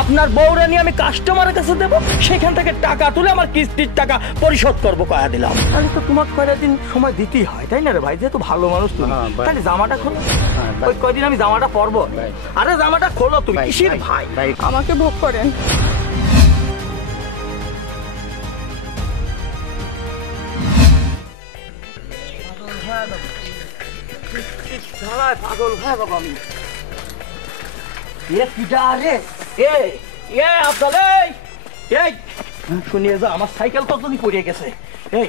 আপনার বউরা নিয়ে আমি কাস্টমারের কাছে দেবো, সেখান থেকে টাকা তুলে আমার কিস্তির টাকা পরিশোধ করবো কয়া দিলাম। তাহলে তো তোমার কয়টা দিন সময় দিতেই হয়, তাই না রে ভাই? যেহেতু ভালো মানুষ তুমি, তাহলে জামাটা খোলো। ওই কয়দিন আমি জামাটা পরবো। আরে জামাটা খোলো তুমি। কিসের ভাই? আমাকে ভোগ করেন। পাগল হ্যাঁ বাবা আমি শুনিয়ে যা, আমার সাইকেল কতদিন পড়িয়ে গেছে। এই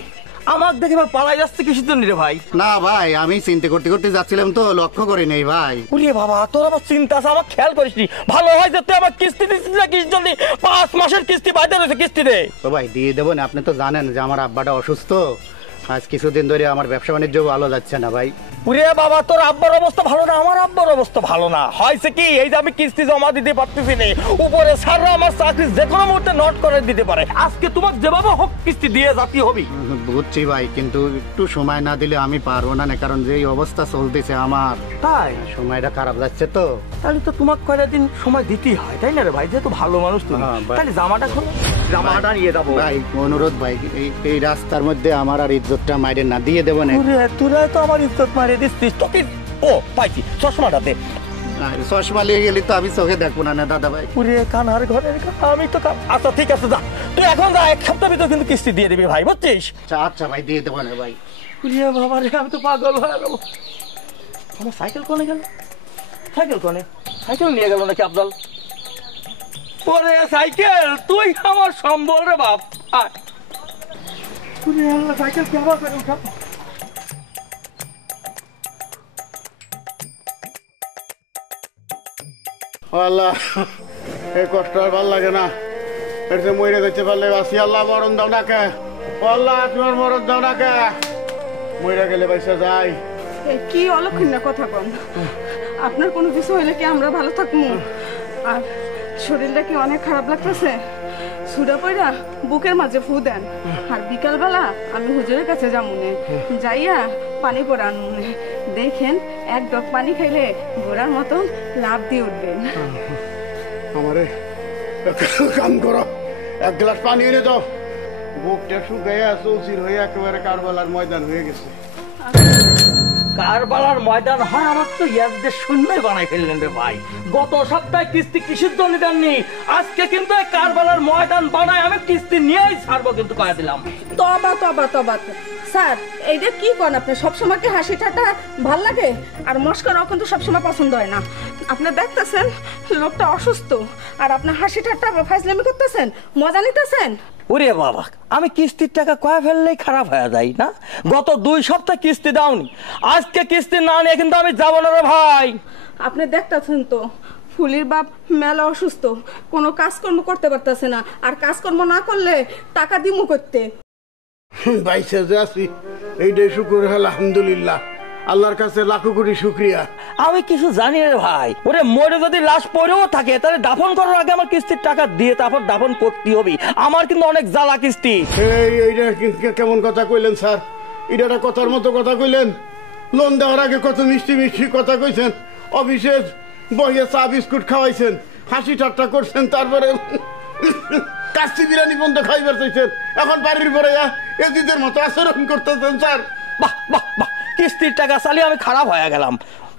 আমার দেখে পালাই যাচ্ছে কিসের জন্য রে ভাই? না ভাই, আমি চিন্তা করতে করতে যাচ্ছিলাম তো লক্ষ্য করি নেই ভাই। উরে বাবা, তোর আমার চিন্তা আছে, আমার খেয়াল করিসনি। ভালো হয় যে তুই আমার কিস্তি দিচ্ছিস না, কিসের জন্য? 5 মাসের কিস্তি বাইরে রয়েছে, কিস্তি দে। তো ভাই দিয়ে দেবো না, আপনি তো জানেন যে আমার আব্বাটা অসুস্থ। আজ কিছুদিন ধরে আমার ব্যবসা বাণিজ্য ভালো যাচ্ছে না ভাই। উরে বাবা, তোর আব্বার অবস্থা ভালো না, আমার আব্বার অবস্থা ভালো না। হয়েছে কি, এই যে আমি কিস্তি জমা দিতে পারতেছি না, উপরে স্যাররা আমার চাকরি যে কোনো মুহূর্তে নোট করে দিতে পারে। আজকে তোমার যেভাবে হোক কিস্তি দিয়ে জাতি হবি। বুঝছি ভাই, কিন্তু একটু সময় না দিলে আমি পারবো না, কারণ যে অবস্থা চলতেছে আমার, তাই সময়টা খারাপ যাচ্ছে তো। তাহলে তো তোমার কয়টা দিন সময় দিতেই হয়, তাই না রে ভাই? যেহেতু ভালো মানুষ তুমি, তাহলে জামাটা খোলো। জামাটা নিয়ে যাবো ভাই, অনুরোধ ভাই, এই রাস্তার মধ্যে আমার আর ইজ্জতটা মাইরে না, দিয়ে দেবো না। তোরা তো আমার ইজ্জত মারিয়ে দিচ্ছিস। তোকে ও পাইছি, চশমাটাতে। চশমা নিয়ে গেলি তো আমি চোখে দেখবো না দাদা ভাই। পুরে কানার ঘরের আমি তো আচ্ছা ঠিক আছে, যা তুই এখন যা, 1 সপ্তাহ ভিতর কিন্তু কিস্তি দিয়ে দিবি ভাই, বুঝছিস? আচ্ছা ভাই, দিয়ে দেবো না ভাই। পুরিয়া বাবা রে, আমি তো পাগল হয়ে গেল। আমার সাইকেল কোনে গেল? সাইকেল কোনে? সাইকেল নিয়ে গেল নাকি আব্দুল? ওরে সাইকেল, তুই আমার সম্বল রে বাপ। সাইকেল কেমন করে উঠা? আল্লাহ, এই কষ্ট আর ভাল লাগে না। এর যে মরে যেতে পারলে বাসি। আল্লাহ মরণ দাও না কে, আল্লাহ তোমার মরণ দাও না কে। মরে গেলে বাইসা যাই। কি অলক্ষণীয় কথা বল। আপনার কোনো কিছু হইলে কি আমরা ভালো থাকবো? আর শরীরটা কি অনেক খারাপ লাগতেছে? সুডা পয়রা বুকের মাঝে ফু দেন। আর বিকালবেলা আমি হুজুরের কাছে যামুনে, যাইয়া পানি পড়ান মনে দেখেন, 1 ডগ পানি খাইলে ঘোড়ার মতন লাভ দিয়ে উঠবেন। আমারে কাম করো, 1 গ্লাস পানি এনে দাও। বুকটা শুকাইয়া চৌচির হয়ে একেবারে কারবালার ময়দান হয়ে গেছে। কারবালার ময়দান হয়? আমার তো ইয়াদের শূন্যই বানাই ফেললেন রে ভাই। গত সপ্তাহে কিস্তি কিসের জন্য দেননি, আজকে কিন্তু কারবালার ময়দান বানায় আমি কিস্তি নিয়েই ছাড়বো কিন্তু কয়ে দিলাম। তবা তবা তবা স্যার, এইটা কি করেন আপনি? সবসময় কি হাসি ঠাট্টা ভাল লাগে? আর মস্করাও কিন্তু সবসময় পছন্দ হয় না। আপনি দেখতেছেন লোকটা অসুস্থ, আর আপনি হাসি ঠাট্টা ফাইজলামি করতেছেন, মজা নিতেছেন। ওরে বাবা, আমি কিস্তির টাকা কয়ে ফেললেই খারাপ হয়ে যায় না? গত 2 সপ্তাহ কিস্তি দাওনি, আজকে কিস্তি না নিয়ে কিন্তু আমি যাবো না রে ভাই। আপনি দেখতেছেন তো ফুলির বাপ মেলা অসুস্থ, কোনো কাজকর্ম করতে পারতেছে না, আর কাজকর্ম না করলে টাকা দিমু করতে। বাইসে যে আছি এইটাই শুকুর, আলহামদুলিল্লাহ, আল্লাহর কাছে লাখো কোটি শুকরিয়া। আমি কিছু জানি রে ভাই। ওরে মরে যদি লাশ পড়েও থাকে, তাহলে দাফন করার আগে আমার কিস্তির টাকা দিয়ে তারপর দাফন করতে হবে। আমার কিন্তু অনেক জ্বালা কিস্তি। এইটা কেমন কথা কইলেন স্যার? এটা একটা কথার মতো কথা কইলেন? লোন দেওয়ার আগে কত মিষ্টি মিষ্টি কথা কইছেন, অফিসে বহিয়ে চা বিস্কুট খাওয়াইছেন, হাসি ঠাট্টা করছেন, তারপরে কাচ্চি বিরিয়ানি বন্ধ খাইবার চাইছেন, এখন বাড়ির পরে এদিদের মতো আচরণ করতেছেন স্যার। বাহ বাহ বাহ, কিস্তির টাকা চালিয়ে আমি খারাপ হয়ে গেলাম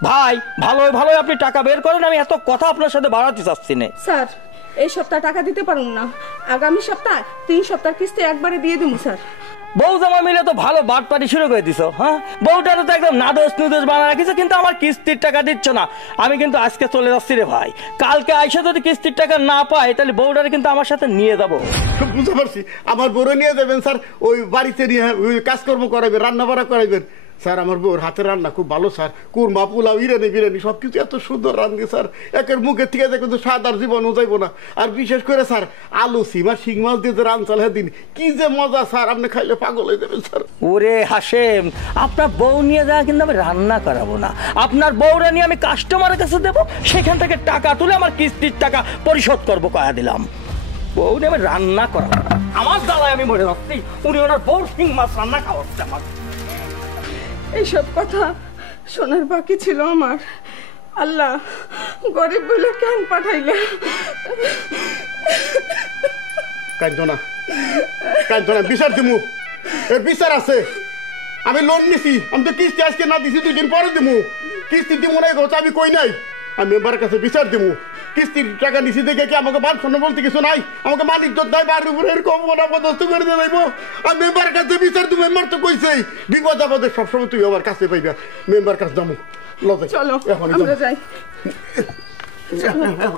ভাই। ভালোই ভালোই আপনি টাকা বের করেন, আমি এত কথা আপনার সাথে বাড়াতে চাচ্ছি না। স্যার, এই সপ্তাহ টাকা দিতে পারুন না, আগামী সপ্তাহ 3 সপ্তাহ কিস্তি একবারে দিয়ে দিব স্যার। বউ জামা মিলে তো ভালো বাটপাটি শুরু করে দিছো। হ্যাঁ, বউটারও তো একদম নাদোষ নুদোষ বানা রাখিছো, কিন্তু আমার কিস্তির টাকা দিচ্ছ না। আমি কিন্তু আজকে চলে যাচ্ছি রে ভাই। কালকে আইসা যদি কিস্তির টাকা না পাই, তাহলে বউটারে কিন্তু আমার সাথে নিয়ে যাবো। বুঝতে পারছি, আমার বউরে নিয়ে যাবেন স্যার, ওই বাড়িতে নিয়ে কাজকর্ম করাইবেন, রান্না বাড়া করাইবেন। স্যার আমার বউর হাতের রান্না খুব ভালো স্যার, কুরমা পোলাও বিরিয়ানি বিরিয়ানি সবকিছু এত সুন্দর রান্ধে স্যার, একের মুখের থেকে দেখুন তো স্বাদ আর জীবনও যাইবো না। আর বিশেষ করে স্যার আলু সিমা শিং মাছ দিয়ে যে রান্নাল দিন, কি যে মজা স্যার, আপনি খাইলে পাগল হয়ে যাবেন স্যার। ওরে হাসেম, আপনার বউ নিয়ে যাওয়া কিন্তু আমি রান্না করাবো না, আপনার বউরা নিয়ে আমি কাস্টমারের কাছে দেবো, সেখান থেকে টাকা তুলে আমার কিস্তির টাকা পরিশোধ করবো কয়া দিলাম। বউ নিয়ে আমি রান্না করাবো, আমার জ্বালায় আমি মরে যাচ্ছি, উনি ওনার বউ শিং মাছ রান্না খাওয়াচ্ছে আমার। এইসব কথা শোনার বাকি ছিল আমার। আল্লাহ, গরিব বলে কেন পাঠাইলে? কাঁদো না, কাঁদো না, বিচার দিমু, এর বিচার আছে। আমি লোন নিছি, আমি তো কিস্তি আজকে না দিছি, 2 দিন পরে দিমু। কিস্তি দিমু না কথা আমি কই নাই, আমি মেম্বারের কাছে বিচার দিমু। কিস্তির টাকা নিছি দেখে কি আমাকে মান সম্মান বলতে কিছু নাই? আমাকে মান ইজ্জত নাই, বাড়ির উপরে এরকম অপদস্থ করে দেবো। আমি মেম্বারের কাছে বিচার দিব। মেম্বার তো কইছেই বিপদ আপদে সবসময় তুই আমার কাছে পাইবা। মেম্বার কাছে যাবো, লজে চলো এখন আমরা যাই।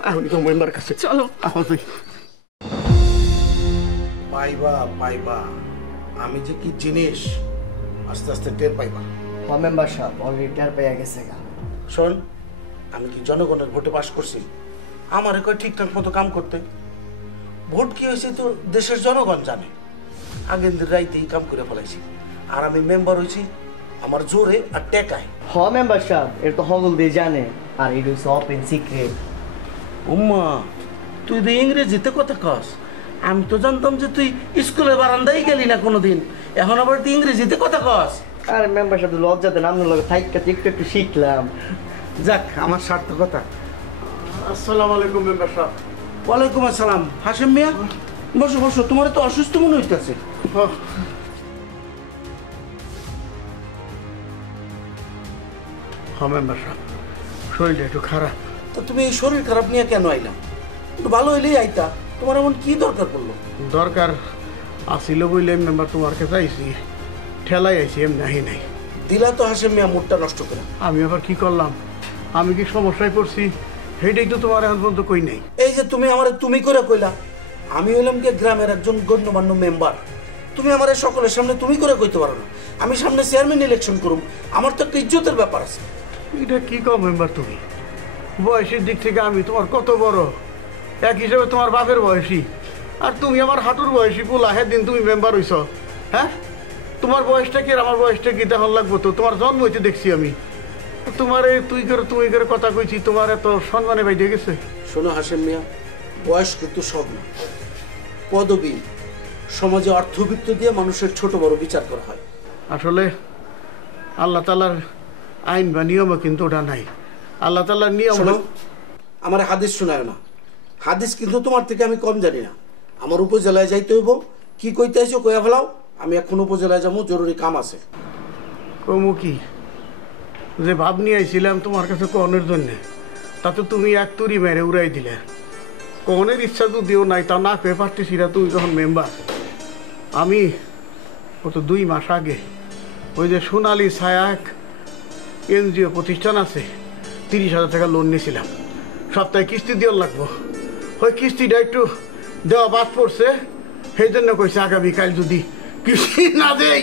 এখনই তো মেম্বার কাছে চলো। পাইবা পাইবা, আমি যে কি জিনিস আস্তে আস্তে টের পাইবা। মেম্বার সাহেব অলরেডি টের পাইয়া গেছে গা। শোন, আমি কি জনগণের ভোটে পাশ করছি? আমার কয় ঠিকঠাক মতো কাম করতে। ভোট কি হয়েছে তো দেশের জনগণ জানে। আগের দিন রাইতেই কাম করে ফেলাইছি। আর আমি মেম্বার হয়েছি আমার জোরে আর টেকায়। মেম্বার সাহেব এর তো হগল দিয়ে জানে, আর এটা হচ্ছে ওপেন সিক্রেট। উম্মা, তুই তো ইংরেজিতে কথা কস। আমি তো জানতাম যে তুই স্কুলের বারান্দায় গেলি না কোনোদিন, এখন আবার তুই ইংরেজিতে কথা কস। আর মেম্বার সাহেব লজ্জাতে নাম লোক থাইকা একটু শিখলাম। যাক, আমার সার্থকতা। আসসালামু আলাইকুম মেম্বার সাহেব। ওয়ালাইকুম আসসালাম। হাশেম মিয়া, বসো বসো, তোমার তো অসুস্থ মনে হইতেছে। হ্যাঁ মেম্বার সাহেব, শরীরটা একটু খারাপ। তো তুমি এই শরীর খারাপ নিয়ে কেন আইলা? একটু ভালো হইলেই আইতা। তোমার এমন কি দরকার পড়লো? দরকার আসিল বইলে মেম্বার তোমার কাছে আইসি, ঠেলাই আইসি, এমনি আহি নাই। দিলা তো হাশেম মিয়া মুডটা নষ্ট করে। আমি আবার কি করলাম? আমি কি সমস্যায় পড়ছি? সেইটাই তো তোমার এখন পর্যন্ত কই নাই। এই যে তুমি আমারে তুমি করে কইলা, আমি হইলাম কি গ্রামের একজন গণ্যমান্য মেম্বার। তুমি আমারে সকলের সামনে তুমি করে কইতে পারো না। আমি সামনে চেয়ারম্যান ইলেকশন করুম, আমার তো একটা ইজ্জতের ব্যাপার আছে। এটা কি কও মেম্বার? তুমি বয়সের দিক থেকে আমি তোমার কত বড়, এক হিসেবে তোমার বাপের বয়সী, আর তুমি আমার হাঁটুর বয়সী পোলা। হ্যাঁ দিন তুমি মেম্বার হইছ, হ্যাঁ? তোমার বয়সটা কি আর আমার বয়সটা কি তখন লাগবো? তো তোমার জন্ম হইতে দেখছি আমি। তোমার তুই করে তুমি করে কথা কইছি, তোমার এত সম্মানে বাইরে গেছে। শোনো হাশেম মিয়া, বয়স কিন্তু সব না। পদবী, সমাজে অর্থবিত্ত দিয়ে মানুষের ছোট বড় বিচার করা হয়। আসলে আল্লাহ তাআলার আইন বা নিয়মও কিন্তু ওটা নাই। আল্লাহ তাআলার নিয়ম। শোনো, আমার হাদিস শোনায় না। হাদিস কিন্তু তোমার থেকে আমি কম জানি না। আমার উপজেলায় যাইতে হইব। কি কইতে আইছো কইয়া ফেলাও, আমি এখন উপজেলায় যাবো, জরুরি কাম আছে। কমু কি যে ভাব নিয়ে আইছিলাম তোমার কাছে কনের জন্যে, তাতে তুমি এক তুরি মেরে উড়াই দিলে। কনের ইচ্ছা তো দিও নাই, তা না পেয়ে পারতেছি না। তুমি যখন মেম্বার, আমি গত 2 মাস আগে ওই যে সোনালী ছায়া এক এনজিও প্রতিষ্ঠান আছে, 30,000 টাকা লোন নিয়েছিলাম। সপ্তাহে কিস্তি দেওয়ার লাগবো। ওই কিস্তিটা একটু দেওয়া বাদ পড়ছে, সেই জন্য কইছে আগামীকাল যদি কিস্তি না দেই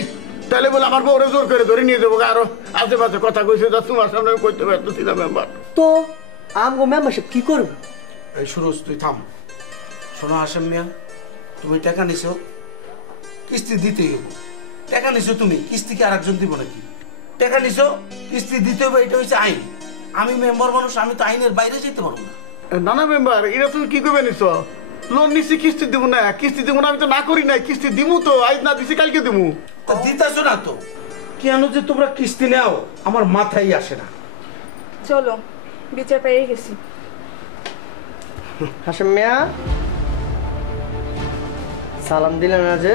তাহলে বলে আমার বউরে জোর করে ধরে নিয়ে যাবো। আরো আজে বাজে কথা কইছে, যা তোমার সামনে আমি কইতে পারতেছি না মেম্বার। তো আমগো মেম্বারশিপ কি করবো? এই সুরজ, তুই থাম। শোনো হাশেম মিয়া, তুমি টাকা নিছো, কিস্তি দিতেই হবো। টাকা নিছো তুমি, কিস্তি কি আর একজন দিব নাকি? টাকা নিছো, কিস্তি দিতে হবে, এটা হচ্ছে আইন। আমি মেম্বার মানুষ, আমি তো আইনের বাইরে যেতে পারবো না। না না মেম্বার, এটা তুমি কি করবে নিছ? লোন নিচ্ছি, কিস্তি দিব না। কিস্তি দিব না আমি তো না করি নাই। কিস্তি দিমু তো, আজ না দিছি কালকে দিমু। তা দিতেছো না তো, কেন যে তোমরা কিস্তি নেও আমার মাথায় আসে না। চলো, বিচার পেয়ে গেছি। হাশেম মিয়া, সালাম দিলেন না যে?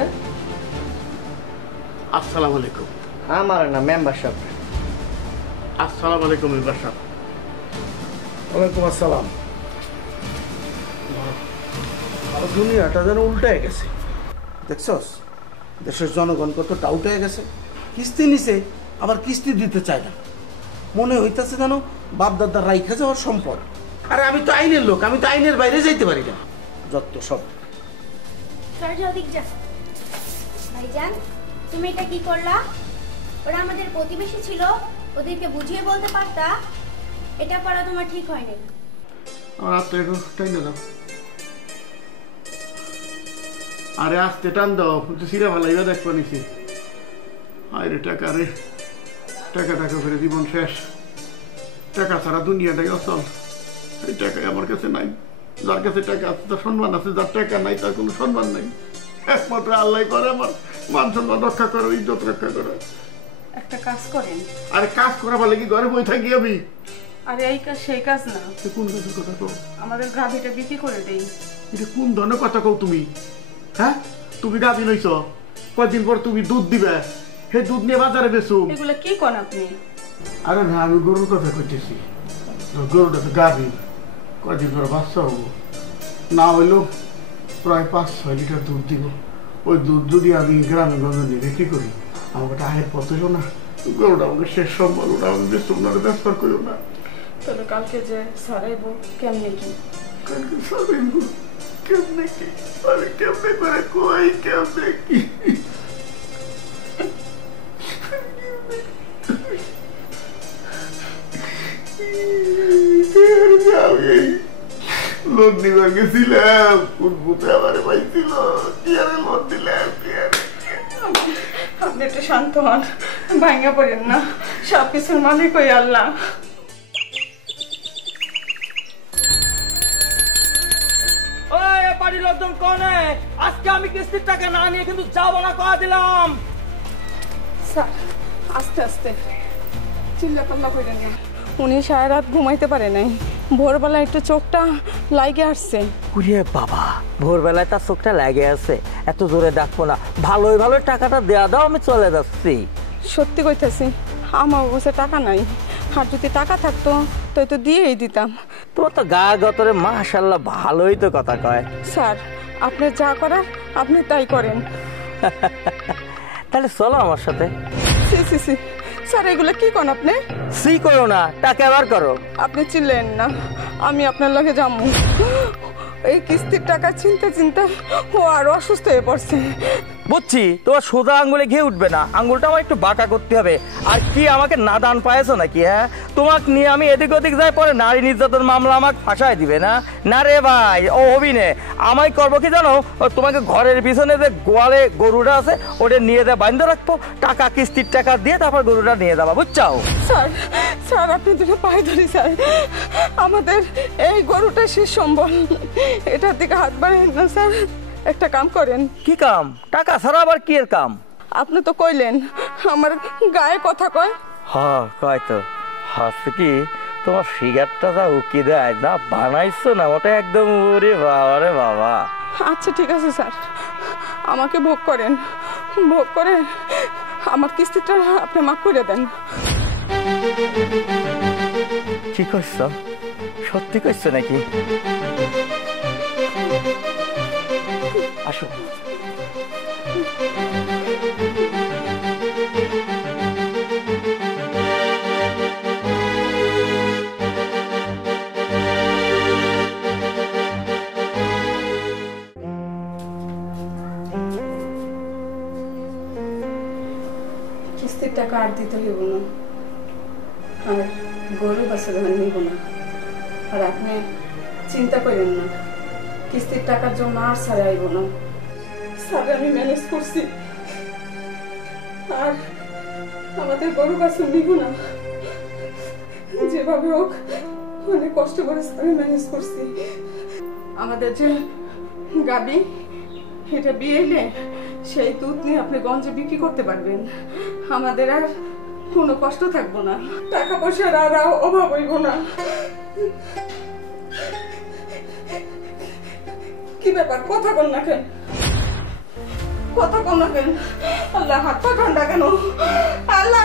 আসসালামু আলাইকুম। আমার না মেম্বার সাহেব। আসসালামু আলাইকুম মেম্বার সাহেব। ওয়ালাইকুম আসসালাম। দুনিয়াটা যেন উল্টায় গেছে, দেখছস? দেশের জনগণ কত টাউট হয়ে গেছে। কিস্তি নিছে, আবার কিস্তি দিতে চায় না। মনে হইতেছে যেন বাপ দাদার রাইখা যাওয়ার সম্পদ। আরে আমি তো আইনের লোক, আমি তো আইনের বাইরে যাইতে পারি না। যত সব। ভাইজান, তুমি এটা কি করলা? ওরা আমাদের প্রতিবেশী ছিল, ওদেরকে বুঝিয়ে বলতে পারতা। এটা করা তোমার ঠিক হয়নি। আমার হাতটা একটু টাইনে দাও। আরে আস্তে টান দাও, সিরা ফেলাইবা দেখবো নিছি। আরে টাকা রে, টাকা টাকা করে জীবন শেষ। টাকা ছাড়া দুনিয়াটাই অচল। এই টাকাই আমার কাছে নাই। যার কাছে টাকা আছে তার সম্মান আছে, যার টাকা নাই তার কোনো সম্মান নাই। একমাত্র আল্লাহ করে আমার মান সম্মান রক্ষা করো, ইজ্জত রক্ষা করো। একটা কাজ করেন। আরে কাজ করা বলে কি ঘরে বই থাকি আমি? আরে এই কাজ সেই কাজ না, কোন ধরনের কথা কও? আমাদের গাভীটা বিক্রি করে দেই। এটা কোন ধরনের কথা কও তুমি? হ্যাঁ, তুমি গাভী লইছ, কয়দিন পর তুমি দুধ দিবে, হে দুধ নিয়ে বাজারে বেচো। এগুলো কি কোন আপনি? আরে না, আমি গরুর কথা কইতেছি। গরুটা তো গাভী, কয়দিন পর বাচ্চা হবো, না হইলেও প্রায় 5-6 লিটার দুধ দিব। ওই দুধ যদি আমি গ্রামে গঞ্জে নিয়ে বিক্রি করি, আমাকে একটা আয়ের পথ হইল না। গরুটা আমাকে শেষ সম্বল, ওটা আমি বেশ ওনার ব্যবহার করিও না। তবে কালকে যে সারাইবো কেমনে কি? কালকে সারাইবো কেমনে কি? আরে কেমনে করে কই, কেমনে কি? লোন নিবার গেছিলাম, উদ্ভূতে আমার পাইছিল, কি আরে লোন দিলাম, কি আরে। আপনি একটু শান্ত হন, ভাঙা পড়েন না, সব কিছুর মালিক ওই আল্লাহ। ওই বাড়ির লোকজন কোনে? আজকে আমি কিস্তির টাকা না নিয়ে কিন্তু যাবো না, কয়া দিলাম। স্যার আস্তে আস্তে, চিল্লা পাল্লা করেন না। উনি সারা রাত ঘুমাইতে পারে নাই, ভোরবেলা একটু চোখটা লাগে আসছে। উরে বাবা, ভোরবেলায় তার চোখটা লাগে আছে, এত জোরে ডাকবো না, ভালোই ভালো টাকাটা দেয়া দাও, আমি চলে যাচ্ছি। সত্যি কইতেছি, আমার অবশ্যই টাকা নাই, আর যদি টাকা থাকতো তাই তো দিয়েই দিতাম। তোমার তো গা গতরে মাশাআল্লাহ ভালোই তো কথা কয়। স্যার আপনি যা করার আপনি তাই করেন। তাহলে চলো আমার সাথে। সি সি সি, স্যার এগুলো কি করেন আপনি? সি করো না, টাকা এবার করো। আপনি চিনলেন না, আমি আপনার লগে যাবো। এই কিস্তির টাকা চিন্তা চিন্তা ও আরো অসুস্থ হয়ে পড়ছে। বুঝছি, তোমার সোজা আঙ্গুলে ঘিয়ে উঠবে না, আঙ্গুলটা আমার একটু বাঁকা করতে হবে। আর কি আমাকে নাদান পাইছো নাকি? হ্যাঁ, তোমাকে নিয়ে আমি এদিক ওদিক যাই, পরে নারী নির্যাতন মামলা আমাকে ফাঁসায় দিবে না? না রে ভাই, ও অভিনে আমায় করবো কি জানো, তোমাকে ঘরের পিছনে যে গোয়ালে গরুটা আছে ওটা নিয়ে দেয়, বান্ধে রাখবো, টাকা কিস্তির টাকা দিয়ে তারপর গরুটা নিয়ে যাবা, বুঝছাও? স্যার স্যার আপনি দুটো পায়ে ধরি স্যার, আমাদের এই গরুটা শেষ সম্বল, এটার দিকে হাত বাড়েন না স্যার। একটা কাম করেন। কি কাম? টাকা ছাড়া আবার কি এর কাম? আপনি তো কইলেন আমার গায়ে কথা কয়। হ্যাঁ কয় তো, হচ্ছে কি তোমার ফিগারটা যা উকি দেয় না, বানাইছো না ওটা একদম, ওরে বাবা রে বাবা। আচ্ছা ঠিক আছে স্যার, আমাকে ভোগ করেন, ভোগ করে আমার কিস্তিটা আপনি মাফ করে দেন। কি করছো? সত্যি করছো নাকি? আসো। কিস্তির টাকা আর দিতে হইব না, আর গরু বাচ্চা নিব না। আর আপনি চিন্তা করেন না, কিস্তির টাকার জন্য আর ছাড়া আইব না। স্যার আমি ম্যানেজ করছি, আর আমাদের গরু বাচ্চা নিব না। যেভাবে হোক অনেক কষ্ট করে আমি ম্যানেজ করছি। আমাদের যে গাবি, এটা বিয়ে এলে সেই দুধ নিয়ে আপনি গঞ্জে বিক্রি করতে পারবেন, আমাদের আর কোনো কষ্ট থাকবো না, টাকা পয়সার আর অভাব হইব না। কি ব্যাপার, কথা বল না কেন? কথা কম না কেন? আল্লাহ, হাত পা ঠান্ডা কেন? আল্লাহ